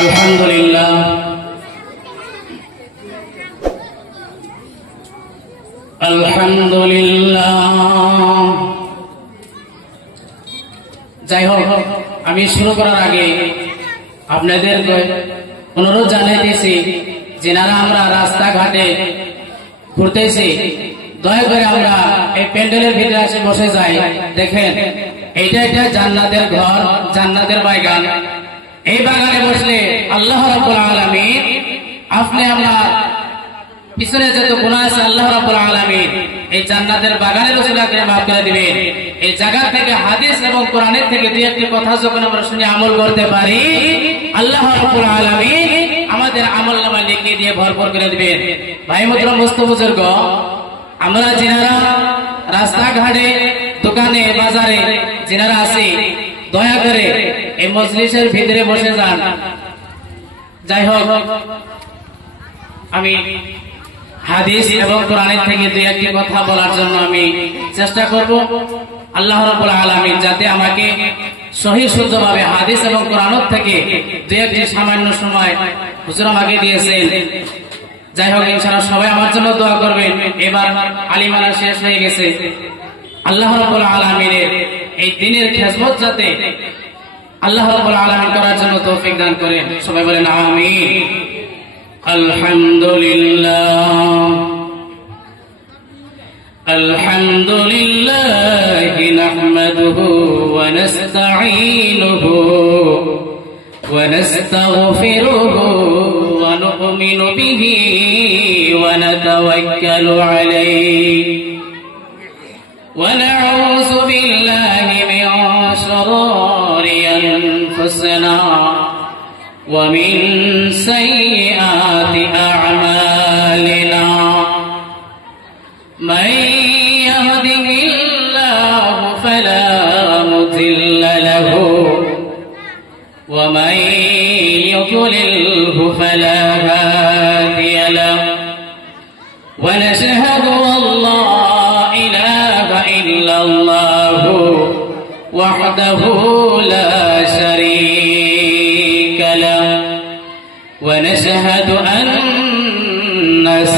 আলহামদুলিল্লাহ আলহামদুলিল্লাহ। যাই হোক, আমি শুরু করার আগে আপনাদের অনুরোধ জানাইতেছি, যেনারা আমরা রাস্তাঘাটে ঘুরতেছি, দয়া করে আমরা এই প্যান্ডেলের ভিতরে এসে বসে যাই। দেখেন, এইটা একটা জান্নাতের ঘর, জান্নাতের বাগান। এই বাগানে বসলে আল্লাহ রাব্বুল আলামিন আপনি আপনার পিছনে যত গুনাহ আছে আল্লাহ রাব্বুল আলামিন এই জান্নাতের বাগানের ওসিলাতে মাফ করে দিবেন। এই জায়গা থেকে হাদিস এবং কোরআনের থেকে দুই একটি কথা যখন আমরা শুনে আমল করতে পারি, আল্লাহ রাব্বুল আলামিন আমাদের আমলনামা লিখে দিয়ে ভরপুর করে দিবেন। ভাই মুহতারাম মুস্তাফা বুজুর্গ, আমরা যিনারা রাস্তাঘাটে দোকানে বাজারে যিনারা আছি, দয়া করে এই মজলিসের ভিতরে বসে যান। যাই হোক, আমি হাদিস এবং কোরআনের থেকে দুই একটি কথা বলার জন্য আমি চেষ্টা করব। আল্লাহ রাব্বুল আলামিন যাতে আমাকে সহি শুদ্ধভাবে হাদিস এবং কোরআন থেকে দুই একটি সামান্য সময় হুজুর আমাকে দিয়েছেন। যাই হোক, ইনশাআল্লাহ সবাই আমার জন্য দোয়া করবেন। এবার আলিমানা শেষ হয়ে গেছে। আল্লাহ রাব্বুল আলামিনের এই দিনের খেদমত যাতে আল্লাহ রাব্বুল আলামিন করার জন্য তৌফিক দান করেন। সবাই বলেন আমিন। আলহামদুলিল্লাহ আলহামদুলিল্লাহি নাহমাদুহু ওয়া নাস্তাঈনুহু ওয়া নাস্তাগফিরুহু ওয়া নু'মিনু বিহি ওয়া নাতাওয়াক্কালু আলাইহি ওয়া নাউযু বিল্লাহি মিন শুরুরি আনফুসিনা ومن سيئات أعمالنا من يهده الله فلا مضل له ومن يضلله فلا هادي له ونشهد أن لا إله إلا الله وحده لا شريك له ونشهد أن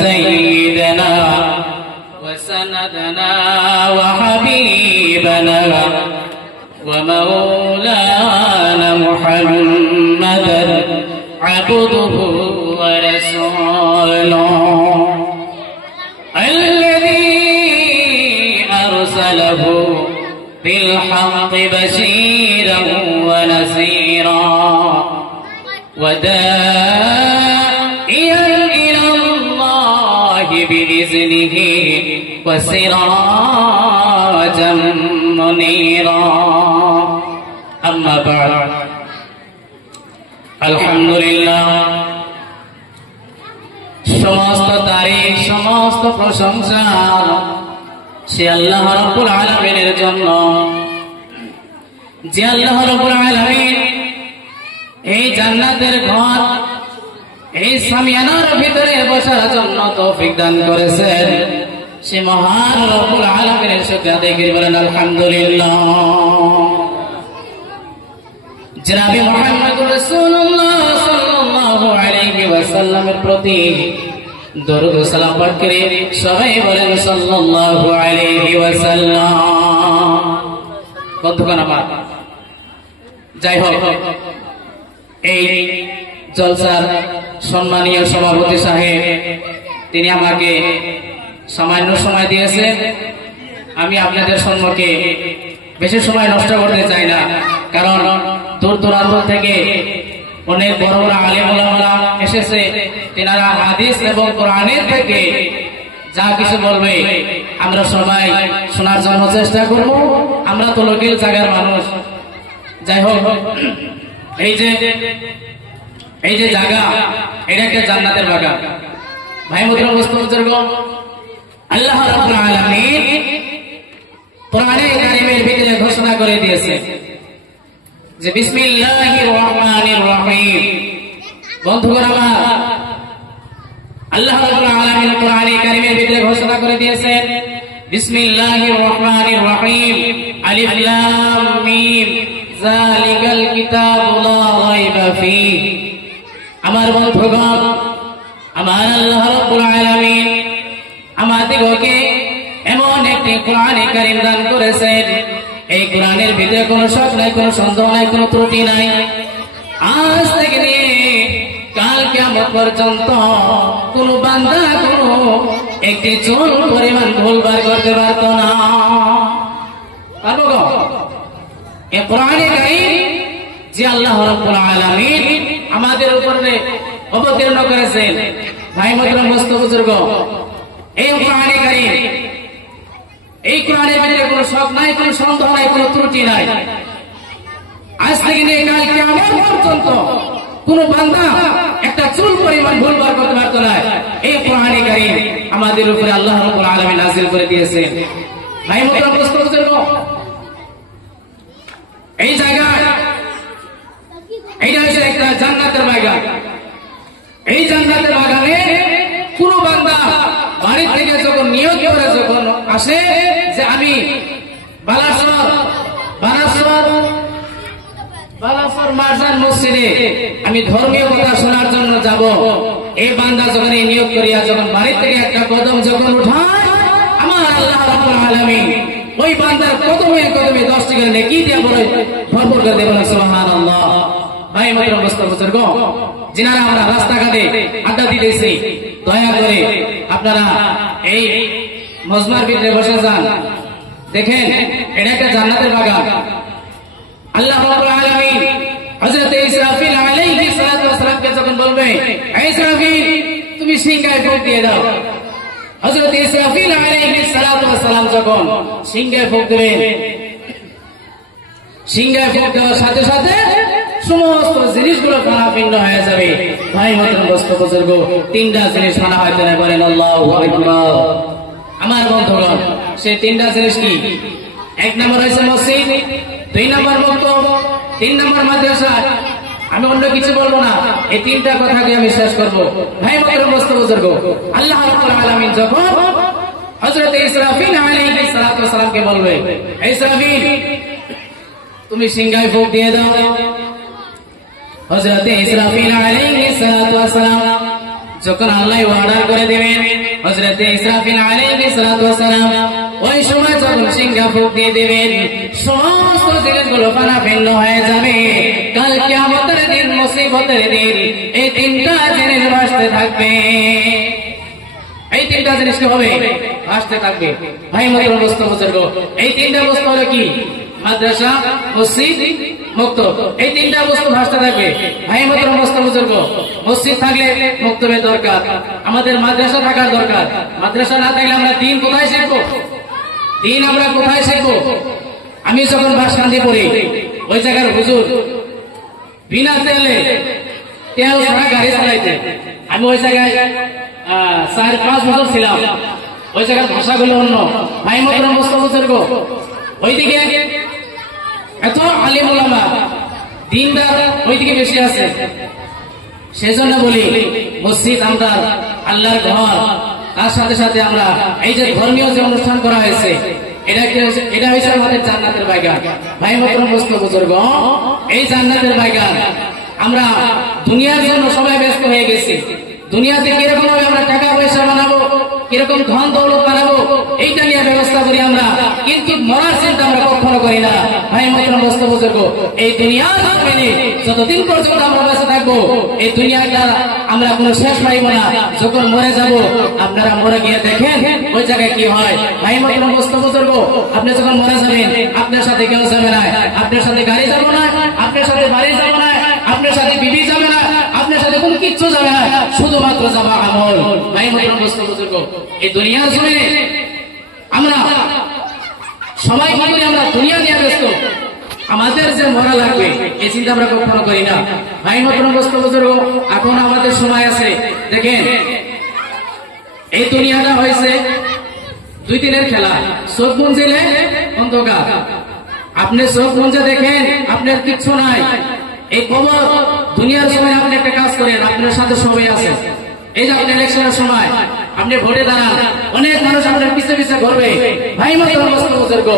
سيدنا وسندنا وحبيبنا ومولانا محمدا عبده ورسوله الذي أرسله بالحق بشيرا ونذيرا وداعيا إلى الله بإذنه وسراجا منيرا أما بعد الحمد لله সমস্ত তারিফ সমস্ত প্রশংসা সে আল্লাহ রাব্বুল আলামিনের জন্য, যে আল্লাহ রাব্বুল আলামিন এই জান্নাতের ঘর, এই সামিয়ানার ভিতরে বসার জন্য তৌফিক দান করেছেন। সে মহান রব্বুল আলামিনের শুকরিয়া আদায় করে বলেন আলহামদুলিল্লাহ। জনাবে মুহাম্মদুর রাসূলুল্লাহ সাল্লাল্লাহু আলাইহি ওয়াসাল্লামের প্রতি দরুদ ও সালাম পাঠ করে সবাই বলেন সাল্লাল্লাহু আলাইহি ওয়াসাল্লাম। কতক্ষণ আমার। যাই হোক, এই জলসার সম্মানীয় সভাপতি সাহেব, তিনি আমাকে সামান্য সময় দিয়েছে। আমি আপনাদের সম্মুখে বেশি সময় নষ্ট করতে চাই না, কারণ দূর দূরান্ত থেকে অনেক বড় বড় আলেম ওলামারা এসেছে। তেনারা হাদিস এবং কোরআনের থেকে যা কিছু বলবে আমরা সবাই শোনার জন্য চেষ্টা করব। আমরা তো লোকাল জায়গার মানুষ। যাই হোক, এই যে জায়গা, এটা একটা জান্নাতের বাগান। ভাই মুহতারাম মুস্তাফিজুর্গ, আল্লাহ রাব্বুল আলামিন কোরআনে কারীমের ভিতরে ঘোষণা করে দিয়েছে যে বিসমিল্লাহির রহমানির রহিম। বন্ধুগণ আমার, আল্লাহ রাব্বুল আলামিন কোরআনে কারীমের ভিতরে ঘোষণা করে দিয়েছেন বিসমিল্লাহির রহমানির রহিম, আলিফ লাম মিম যালিকাল কিতাবু লা রাইবা ফীহ। আমার বন্ধুগণ, আমার আল্লাহ রাব্বুল আলামিন আমাদেরকে এমন একটি কোরআনে কারীম দান করেছেন, এই কোরআনের ভিতরে কোনো শক নাই, কোনো সন্দেহ নাই, কোনো ত্রুটি নাই। আজ থেকে নিয়ে কাল কিয়ামত পর্যন্ত কোন বান্দা কোনো একটি চুল পরিমাণ ভুলবার করতে পারত না। পারবো গো? এই কোরআনে কারীম যে আল্লাহ রাব্বুল আলামিন আমাদের উপরে অবতীর্ণ করেছেন, ভাই মোহতরম দোস্ত বুজুর্গ, এই কোরআনে কারীম, এই কোরআনের ভিতরে কোনো শক নাই, কোনো সন্দেহ নাই, কোনো ত্রুটি নাই। আজ থেকে নিয়ে কাল কিয়ামত পর্যন্ত কোন বান্দা একটা চুল পরিমাণ ভুলবার করতে পারত না। এই কোরআনে কারীম আমাদের উপরে আল্লাহ রাব্বুল আলামিন নাযিল করে দিয়েছেন। ভাই মোহতরম দোস্ত বুজুর্গ, এই জায়গায় এইটা হচ্ছে একটা জান্নাতের বাগান। এই জান্নাতের বাগানে কোন বান্দা বাড়ি থেকে যখন নিয়ত করে যখন আসে যে আমি বালাসর মারজান মসজিদে আমি ধর্মীয় কথা শোনার জন্য যাব, এই বান্দা যখন এই নিয়োগ করিয়া যখন বাড়ি থেকে একটা কদম যখন উঠায়, আমার আল্লাহ রাব্বুল আলামিন ওই বান্দার কদমে কদমে 10টি করে নেকি দিয়ে বলে ভরপুর করে দেবেন। সুবহানাল্লাহ। ভাই মোহতরম দোস্ত বুজুর্গ, যিনারা আমরা রাস্তাঘাটে আড্ডা দিতেছি, দয়া করে আপনারা এই মজমার ভিতরে বসে যান। দেখেন, এটা একটা জান্নাতের বাগান। আল্লাহ রাব্বুল আলামিন হযরত ইসরাফিল আলাইহিস সালাতু ওয়াস সালামকে যখন বলবে, হে ইসরাফিল তুমি সিংহায় ফুঁক দিয়ে দাও, হযরত ইসরাফিল আলাইহিস সালাতু ওয়াস সালাম যখন সিংহায় ফুঁক দেবেন, সিংহায় ফুঁক দেওয়ার সাথে সাথে সমস্ত জিনিসগুলো খানা ভিন্ন হয়ে যাবে। ভাই মোহতরম দোস্ত বুজুর্গ, 3টা জিনিস খানা হয়তো না, বলেন আল্লাহু আকবার। আমার বন্ধুগণ, সেই 3টা জিনিস কি? 1 নম্বর হয়েছে মসজিদ, 2 নম্বর মক্তব, 3 নম্বর মাদ্রাসা। আমি অন্য কিছু বলবো না, এই 3টা কথাকে আমি শেষ করবো। ভাই মোহতরম দোস্ত বুজুর্গ, আল্লাহ রাব্বুল আলামিন যখন হযরত ইসরাফিল আলাইহিস সালাতু ওয়াস সালামকে বলবে, হে ইসরাফিল তুমি সিংহায় ফুঁক দিয়ে দাও, হযরত ইসরাফিল আলাইহিস সালাতু ওয়াস সালাম যখন আল্লাহ অর্ডার করে দিবেন, হযরত ইসরাফিল আলাইহিস সালাতু ওয়াস সালাম ওই সময় যখন সিংহা ফুঁক দিয়ে দিবেন, সমস্ত জিনিসগুলো খানা ভিন্ন হয়ে যাবে। কাল কিয়ামতের দিন, মুসিবতের দিন, এই 3টা জিনিস ভাসতে থাকবে। এই 3টা জিনিস কি হবে? ভাসতে থাকবে। ভাই মোহতরম দোস্ত বুজুর্গ, এই 3টা বস্তু হলো কি? মাদ্রাসা, মসজিদ, মক্তব। এই 3টা বস্তু ভাসতে থাকবে। ভাই মোহতরম দোস্ত বুজুর্গ, মসজিদ থাকলে মক্তবের দরকার, আমাদের মাদ্রাসা থাকার দরকার। মাদ্রাসা না থাকলে আমরা দিন কোথায় শিখবো? দিন আমরা কোথায় শিখবো? আমি যখন বাসকান্দি পড়ি, ওই জায়গার হুজুর বিনা তেল ছাড়া গাড়ি চালাইতে, আমি ওই জায়গায় 4-5 বছর ছিলাম। ওই জায়গার ভাষাগুলো অন্য। ভাই মোহতরম দোস্ত বুজুর্গ, ওইদিকে এত আলিম ওলামা দিনদার ওইদিকে বেশি আছে। সেজন্য বলি, মসজিদ আমরা আল্লাহর ঘর, তার সাথে সাথে আমরা এই যে ধর্মীয় যে অনুষ্ঠান করা হয়েছে, এটা হয়েছে আমাদের জান্নাতের বাগান। ভাই মোহতরম দোস্ত বুজুর্গ, এই জান্নাতের বাগান আমরা দুনিয়ার জন্য সবাই ব্যস্ত হয়ে গেছি। দুনিয়াতে কিরকম ভাবে আমরা টাকা পয়সা বানাবো, কিরকম ধন দৌলত বানাবো, এইটা নিয়ে ব্যবস্থা করি আমরা, কিন্তু মরার চিন্তা আমরা কখনো করি না। ভাই মোহতরম দোস্ত বুজুর্গ, এই দুনিয়ার জমিনে যতদিন পর্যন্ত আমরা বেঁচে থাকবো, এই দুনিয়াটা আমরা কোনো শেষ পাইব না। যখন মরে যাব, আপনারা মরে গিয়ে দেখেন ওই জায়গায় কি হয়। ভাই মোহতরম দোস্ত বুজুর্গ, আপনি যখন মরে যাবেন, আপনার সাথে কেউ যাবে না, আপনার সাথে গাড়ি যাবে না, আপনার সাথে বাড়ি যাবে না, আপনার সাথে বিবি যাবে না, আপনার সাথে কোনো কিচ্ছু যাবে না, শুধুমাত্র যাবা আমল। ভাই মোহতরম দোস্ত বুজুর্গ, এই দুনিয়ার জমিনে আমরা সবাই কি করি? আমরা দুনিয়া নিয়ে ব্যস্ত, আমাদের যে মরা লাগবে এই চিন্তা আমরা কখনো করি না। ভাই মোহতরম দোস্ত বুজুর্গ, এখন আমাদের সময় আছে। দেখেন, এই দুনিয়াটা হয়েছে 2 দিনের খেলা। চোখ মুঞ্জিলে অন্ধকার, আপনি চোখ মুঞ্জে দেখেন আপনার কিচ্ছু নাই। এই খবর দুনিয়ার সময় আপনি একটা কাজ করেন, আপনার সাথে সবাই আছে। এই যে আপনি ইলেকশনের সময় আপনি ভোটে দাঁড়ান, অনেক মানুষ আপনার পিছে পিছে ঘুরবে। ভাই মোহতরম দোস্ত বুজুর্গ,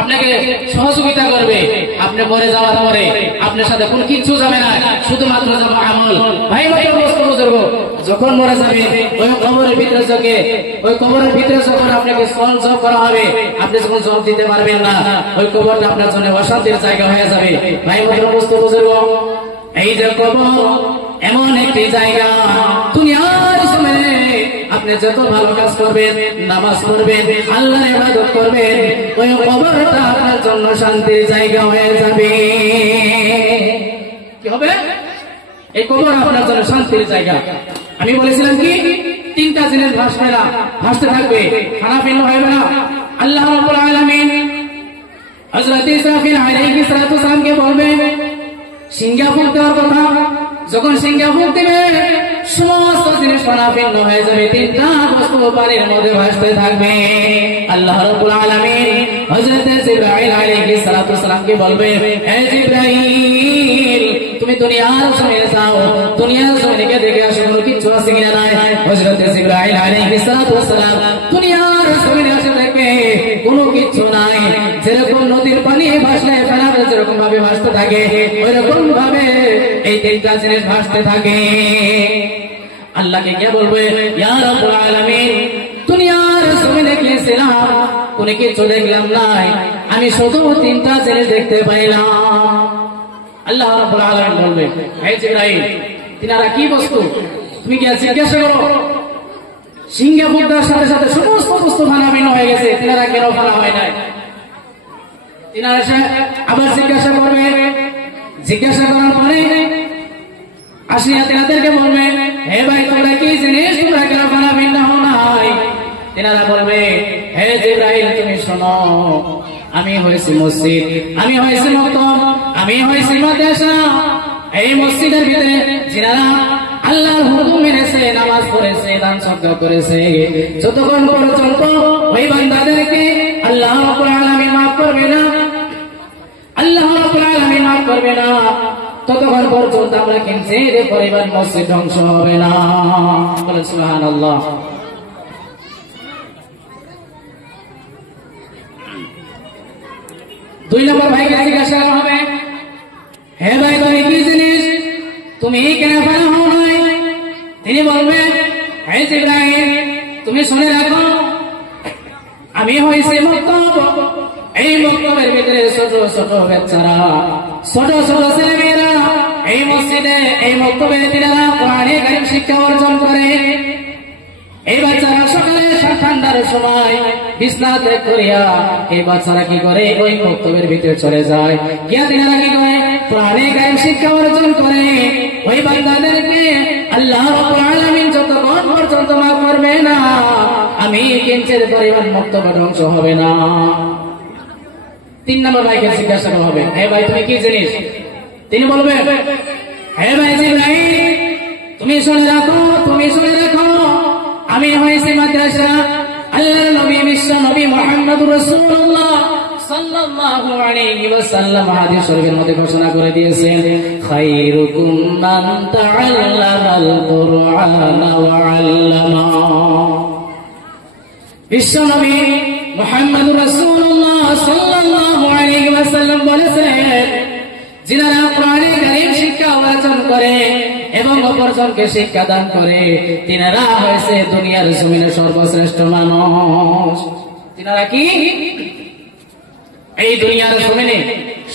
আপনাকে সহযোগিতা করবে। আপনি মরে যাওয়ার পরে আপনার সাথে কোনো কিছু যাবে না, শুধুমাত্র যাবে আমল। ভাই ভাই বুজুর্গ, যখন মরে যাবে ওই কবরের ভিতরে যখন আপনাকে জব করা হবে, আপনি যখন জব দিতে পারবেন না, ওই কবরটা আপনার জন্য অশান্তির জায়গা হয়ে যাবে। ভাই বুজুর্গ, এই যে কবর এমন একটি জায়গা, দুনিয়ার জমিনে আপনি যত ভালো কাজ করবেন, নামাজ পড়বেন, আল্লাহর ইবাদত করবেন, ওই কবরটা আপনার জন্য শান্তির জায়গা হয়ে যাবে। কি হবে? এই কবর আপনার জন্য শান্তির জায়গা। আমি বলেছিলাম কি, তিনটা জিনিস ভাসতে থাকবে, খানা ভিন্ন হবে না। আল্লাহ রাব্বুল আলামিন হযরত ইসরাফিল আলাইহিস সালাতু সালামকে বলবেন সিংহা ফুঁক দেওয়ার কথা। যখন সিংহা ফুঁক দেবে, সমস্ত জিনিস ভিন্ন হয়ে যাবে, তিনটা বস্তু পানির মধ্যে ভাসতে থাকবে। আল্লাহ রাব্বুল আলামিন হযরত জিবরাইল আলাইহিস সালাতু সালামকে বলবে, হে জিবরাইল, তুমি দুনিয়ার জমিনে যাও, দুনিয়ার জমিনে দেখে আসো কোনো কিছু আছে কিনা নাই। হযরত জিবরাইল আলাইহিস সালাতু সালাম দুনিয়ার জমিনে এসে দেখবে কোনো কিছু নাই। যেরকম নদীর পানি ভাসলে ফেরার যেরকম ভাবে ভাসতে থাকে, ওই রকম ভাবে এই তিনটা জিনিস ভাসতে থাকে। আল্লাহকে কে বলবে, ইয়া রাব্বুল আলামিন, দুনিয়ার জমিনে গিয়েছিলাম, কোনো কিছু দেখলাম নাই, আমি শুধু তিনটা জিনিস দেখতে পাইলাম। আল্লাহ রাব্বুল আলামিন বলবে, হে জিবরাইল, তিনারা কি বস্তু? তুমি কি জিজ্ঞাসা করো। সিংহা ফুঁক দেওয়ার সাথে সাথে সমস্ত বস্তু ভিন্ন হয়ে গেছে, তিনারা কেন ভালো হয় নাই? তিনারা আবার জিজ্ঞাসা করবে, জিজ্ঞাসা করার পরে আসিয়া তিনাদেরকে বলবে, হে ভাই, তোমরা কি জিনিস, তোমরা কেন ভিন্ন হও নাই? তিনারা বলবে, হে জিবরাইল, তুমি শোনো, আমি হয়েছি মসজিদ, আমি হয়েছি মক্তব, আমি হয়েছি মাদ্রাসা। এই মসজিদের ভিতরে যারা আল্লাহর হুকুম মেনেছে, নামাজ পড়েছে, দান সদকা করেছে, যতক্ষণ পর্যন্ত ওই বান্দাদেরকে আল্লাহ রাব্বুল আলামিন মাফ করবে না, আল্লাহ রাব্বুল আলামিন মাফ করবে না, ততক্ষণ পর্যন্ত আমরা কিনছে পরিবার মসজিদ ধ্বংস হবে না। বলে সুবহানাল্লাহ। দুই নম্বর ভাইকে জিজ্ঞাসা করা হবে, হে ভাই, তুমি কি জিনিস, তুমি কেন ভালো হও নাই? তিনি বলবেন, হে জিবরাইল, তুমি শুনে রাখো, আমি হয়েছি মক্তব, এই মক্তবের ভিতরে ছোট ছোট বাচ্চারা, ছোট ছোট ছেলেমেয়েরা এই মসজিদে, এই মক্তবে তিনারা কোরআনে কারীম শিক্ষা অর্জন করে। এই বাচ্চারা সকালে ঠান্ডার সময় বিছনা ত্যাগ করিয়া এই বাচ্চারা কি করে, ওই মক্তবের ভিতরে চলে যায়, গিয়া তিনারা কি করে, কোরআনে কারীম শিক্ষা অর্জন করে। ওই বান্দাদেরকে আল্লাহ রাব্বুল আলামিন যতক্ষণ পর্যন্ত মাফ করবে না, আমি কিঞ্চিত পরিমাণ মক্তব ধ্বংস হবে না। তিন নম্বর ভাইকে জিজ্ঞাসা করা হবে, হে ভাই, তুমি কি জিনিস? তিনি বলবেন, হে ভাই জিবরাইল, তুমি শুনে রাখো, তুমি শুনে রাখো, আমি হয়েছি মাদ্রাসা। আল্লাহর নবী, বিশ্ব নবী মুহাম্মদুর রাসূলুল্লাহ সাল্লাল্লাহু আলাইহি ওয়াসাল্লাম হাদিস শরীফের মধ্যে ঘোষণা করে দিয়েছেন, খায়রুকুম মান তাআল্লামাল কুরআনা ওয়া আল্লামা। বিশ্ব নবী মুহাম্মদুর রাসূলুল্লাহ সাল্লাল্লাহু আলাইহি ওয়াসাল্লাম বলেছেন, যিনারা কোরআনে কারীম শিক্ষা অর্জন করে এবং অপরজনকে শিক্ষা দান করে, তিনারা হয়েছে দুনিয়ার জমিনে সর্বশ্রেষ্ঠ মানুষ। তিনারা কি? এই দুনিয়ার জমিনে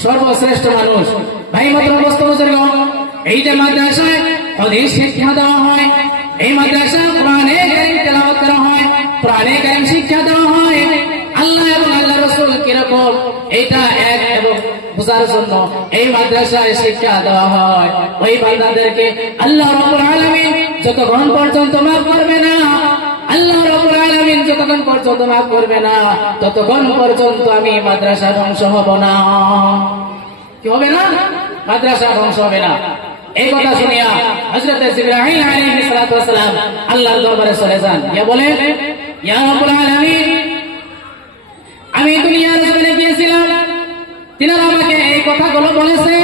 সর্বশ্রেষ্ঠ মানুষ। ভাই বুজুর্গ, এই যে মাদ্রাসায় হাদিস শিক্ষা দেওয়া হয়, এই মাদ্রাসায় কোরআনে কারীম তেলাওয়াত করা হয়, কোরআনে কারীম শিক্ষা দেওয়া হয়, আল্লাহ এবং আল্লাহ রাসূল কিরকম এটা এক এবং বুঝার জন্য এই মাদ্রাসায় শিক্ষা দেওয়া হয়। ওই বান্দাদেরকে আল্লাহ রাব্বুল আলামিন যতক্ষণ পর্যন্ত মাফ করবে না, আল্লাহ রাব্বুল আলামিন যতক্ষণ পর্যন্ত মাফ করবে না, ততক্ষণ পর্যন্ত আমি মাদ্রাসা ধ্বংস হব না। কি হবে না? মাদ্রাসা ধ্বংস হবে না। এই কথা শুনিয়া হযরত জিবরাইল আলাইহিস সালাতু ওয়াস সালাম আল্লাহর দরবারে চলে যান, ইয়া বলেন, ইয়া রাব্বুল আলামিন, আমি দুনিয়ার জমিনে গিয়েছিলাম, তিনারা আমাকে এই কথাগুলো বলেছে।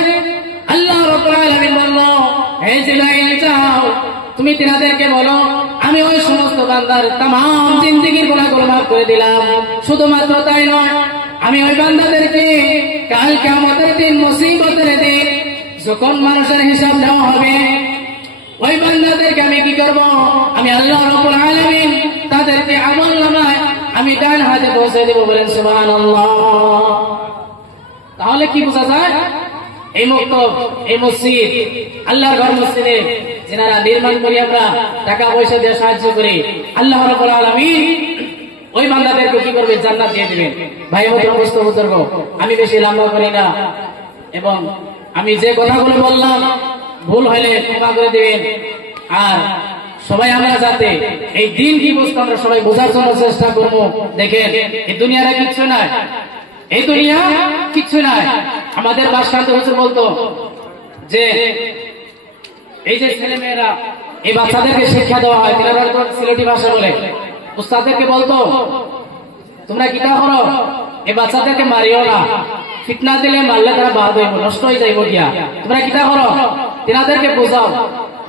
আল্লাহ রাব্বুল আলামিন বলল, হে জিবরাইল, যাও, তুমি তিনাদেরকে বলো, আমি ওই সমস্ত বান্দার তামাম জিন্দেগীর গুনাহগুলো মাফ করে দিলাম। শুধুমাত্র তাই নয়, আমি ওই বান্দাদেরকে কাল কিয়ামতের দিন, মুসিবতের দিন যখন মানুষের হিসাব দেওয়া হবে, ওই বান্দাদেরকে আমি কি করব? আমি আল্লাহ রাব্বুল আলামিন তাদেরকে আমলনামায় আমি ডান হাতে পৌঁছে দেব। বলেন সুবহানাল্লাহ। তাহলে কি বোঝা যায়? এই মক্তব, এই মসজিদ, আল্লাহর ঘর মসজিদে যারা নির্মাণ করি, আমরা টাকা পয়সা দিয়ে সাহায্য করি, আল্লাহ রাব্বুল আলামিন ওই বান্দাদেরকে কি করবে? জান্নাত দিয়ে দিবেন। ভাই বোন বুজুর্গ, আমি বেশি লম্বা করি না, এবং আমি যে কথাগুলো বললাম ভুল হলে ক্ষমা করে দিবেন। আর সবাই আমরা যাতে এই দিন কি বুঝতে আমরা সবাই বোঝার জন্য চেষ্টা করবো। দেখেন, এই দুনিয়াটা কিচ্ছু নাই, এই দুনিয়া কিচ্ছু নাই। আমাদের বাদশাহ হুজুর বলতো যে এই যে ছেলে মেয়েরা, এই বাচ্চাদেরকে শিক্ষা দেওয়া হয়, তিনারা সিলেটি ভাষা বলে, উস্তাদদেরকে বলতো তোমরা কিতা করো, এই বাচ্চাদেরকে মারিও না, ফিতনা দিলে মারলে তারা বাদ হইব, নষ্ট হয়ে যাইব গিয়া। তোমরা কিতা করো, তিনাদেরকে বোঝাও,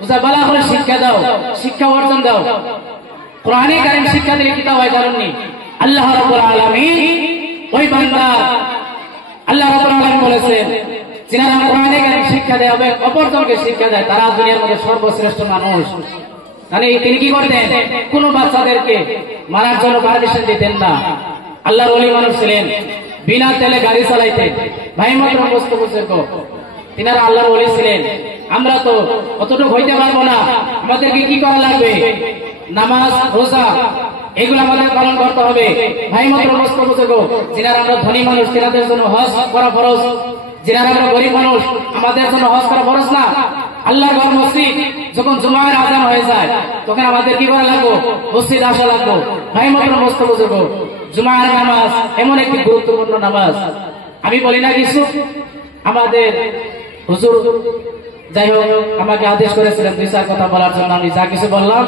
বুঝা বালা করে শিক্ষা দাও, শিক্ষা অর্জন দাও। কোরআনে কারীম শিক্ষা দিলে কিতা হয় জানেননি? আল্লাহ রাব্বুল আলামিন ওই বান্দা, আল্লাহ রাব্বুল আলামিন বলেছেন যিনারা কোরআনে কারীম শিক্ষা দেয় এবং অপরজনকে শিক্ষা দেয়, তারা দুনিয়ার মধ্যে সর্বশ্রেষ্ঠ মানুষ। মানে তিনি কি করতেন? কোন বাচ্চাদেরকে মারার জন্য পারমিশন দিতেন না। আল্লাহর ওলি মানুষ ছিলেন, বিনা তেলে গাড়ি চালাইতেন। ভাই মাত্র বুজুর্গ, তিনারা আল্লাহর ওলি ছিলেন। আমরা তো অতটুকু হইতে পারবো না। আমাদেরকে কি করা লাগবে? নামাজ, রোজা, এগুলো আমাদের পালন করতে হবে। ভাই মাত্র বুজুর্গ, যিনারা আমরা ধনী মানুষ, তিনাদের জন্য হজ করা ফরজ। যিনারা আমরা গরিব মানুষ, আমাদের জন্য হজ করা ফরজ না। আল্লাহর ঘর মসজিদ, যখন জুমার আযান হয়ে যায় তখন আমাদের কি করা লাগবে? মসজিদ আসা লাগবে। ভাই মাত্র বুজুর্গ, জুমার নামাজ এমন একটি গুরুত্বপূর্ণ নামাজ। আমি বলি না কিছু, আমাদের হুজুর যাই হোক আমাকে আদেশ করেছিলেন দুই চার কথা বলার জন্য। আমি যা কিছু বললাম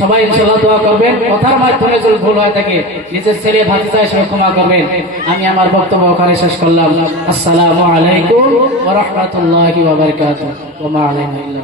সবাই ইনশাআল্লাহ দোয়া করবেন। কথার মাধ্যমে যদি ভুল হয়ে থাকে নিজের ছেলে ভাতিজা হিসেবে ক্ষমা করবেন। আমি আমার বক্তব্য ওখানে শেষ করলাম। আসসালামু আলাইকুম ওয়া রাহমাতুল্লাহি ওয়া বারাকাতুহু। ওয়া মা আলাইনা ইল্লা